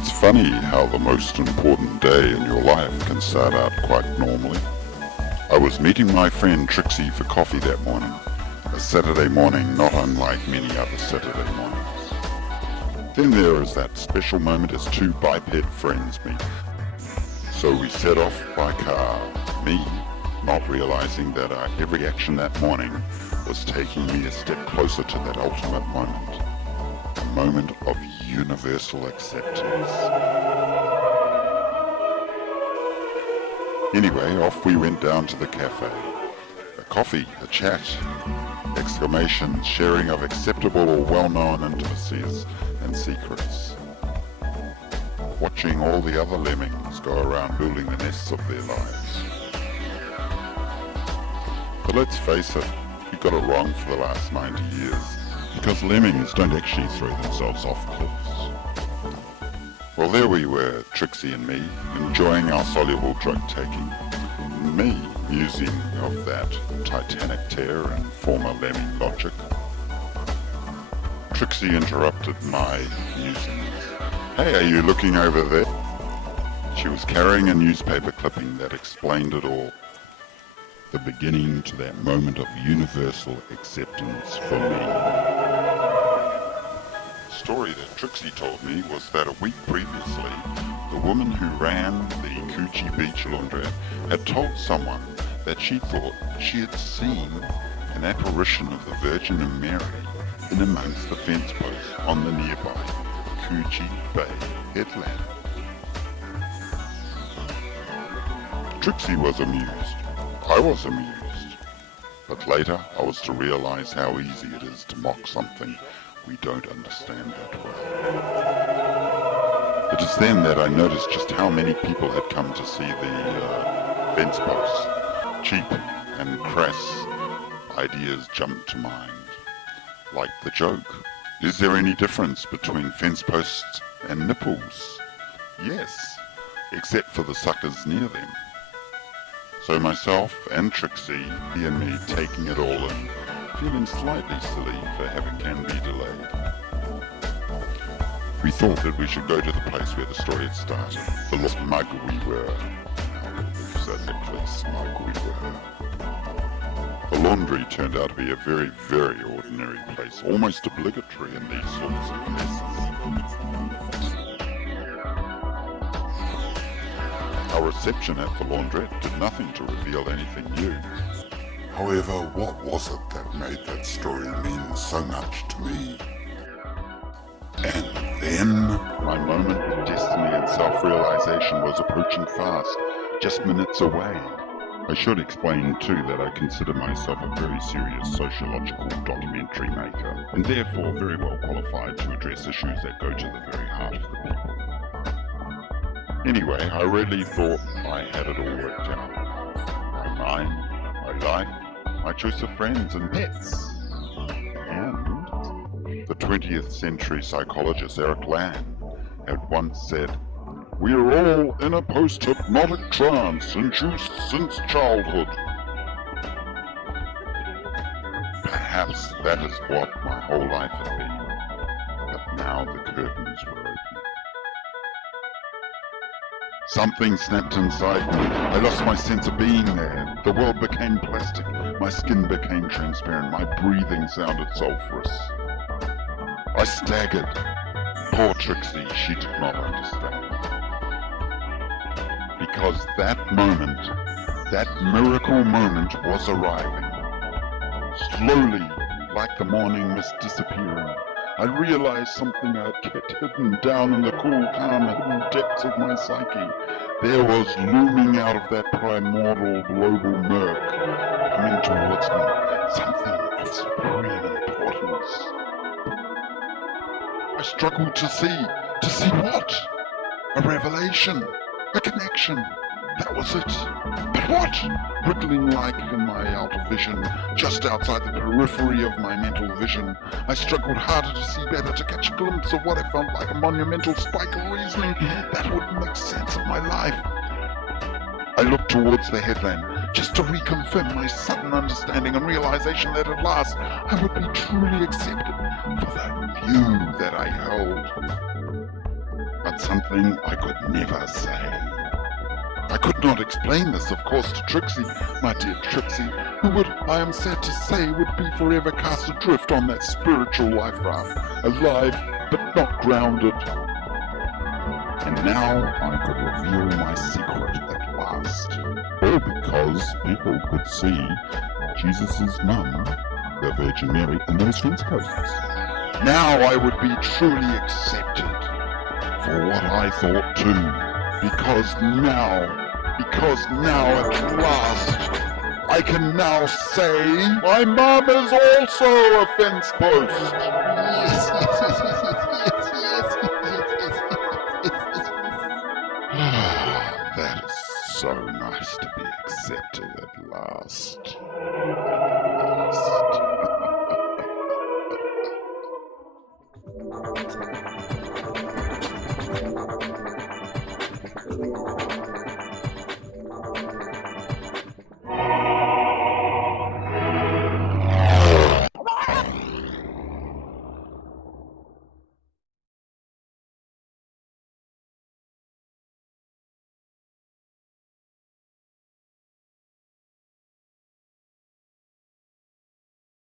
It's funny how the most important day in your life can start out quite normally. I was meeting my friend Trixie for coffee that morning, a Saturday morning not unlike many other Saturday mornings. Then there is that special moment as two biped friends meet. So we set off by car, me not realizing that every action that morning was taking me a step closer to that ultimate moment. A moment of universal acceptance. Anyway, off we went down to the cafe. A coffee, a chat, exclamations, sharing of acceptable or well-known intimacies and secrets. Watching all the other lemmings go around building the nests of their lives. But let's face it, we got it wrong for the last 90 years. Because lemmings don't actually throw themselves off cliffs. Well, there we were, Trixie and me, enjoying our soluble drug-taking. Me musing of that titanic tear and former lemming logic. Trixie interrupted my musings. "Hey, are you looking over there?" She was carrying a newspaper clipping that explained it all. The beginning to that moment of universal acceptance for me. The story that Trixie told me was that a week previously, the woman who ran the Coochie Beach laundrette had told someone that she thought she had seen an apparition of the Virgin Mary in amongst the fence posts on the nearby Coochie Bay headland. Trixie was amused. I was amused. But later I was to realize how easy it is to mock something we don't understand that well. It is then that I noticed just how many people had come to see the fence posts. Cheap and crass ideas jumped to mind. Like the joke, is there any difference between fence posts and nipples? Yes, except for the suckers near them. So myself and Trixie, he and me taking it all in, feeling slightly silly for having can be delayed. We thought that we should go to the place where the story had started, the little smug we were. How pathetically smug we were. The laundry turned out to be a very, very ordinary place, almost obligatory in these sorts of places. Our reception at the laundrette did nothing to reveal anything new. However, what was it that made that story mean so much to me? And then, my moment of destiny and self-realization was approaching fast, just minutes away. I should explain too that I consider myself a very serious sociological documentary maker, and therefore very well qualified to address issues that go to the very heart of the people. Anyway, I really thought I had it all worked out. My mind, my life, my choice of friends and pets. And the 20th century psychologist Eric Land had once said, "We're all in a post-hypnotic trance induced since childhood." Perhaps that is what my whole life had been, but now the curtains were open. Something snapped inside me. I lost my sense of being there. The world became plastic. My skin became transparent. My breathing sounded sulphurous. I staggered. Poor Trixie, she did not understand. Because that moment, that miracle moment was arriving. Slowly, like the morning mist disappearing, I realized something I had kept hidden down in the cool, calm, hidden depths of my psyche. There was looming out of that primordial global murk, coming towards me, something of supreme importance. I struggled to see what? A revelation, a connection. That was it. But what? Wriggling like in my outer vision, just outside the periphery of my mental vision, I struggled harder to see better, to catch a glimpse of what I felt like a monumental spike of reasoning that would make sense of my life. I looked towards the headland, just to reconfirm my sudden understanding and realization that at last I would be truly accepted for the view that I held. But something I could never say. I could not explain this, of course, to Trixie, my dear Trixie, who would, I am sad to say, would be forever cast adrift on that spiritual life raft, alive but not grounded. And now I could reveal my secret at last. All because people could see Jesus' mum, the Virgin Mary, in those fence posts. Now I would be truly accepted for what I thought too. Because now at last, I can now say my mum is also a fence post. Yes, yes, yes, yes, yes, yes, yes, yes. That is so nice to be accepted at last.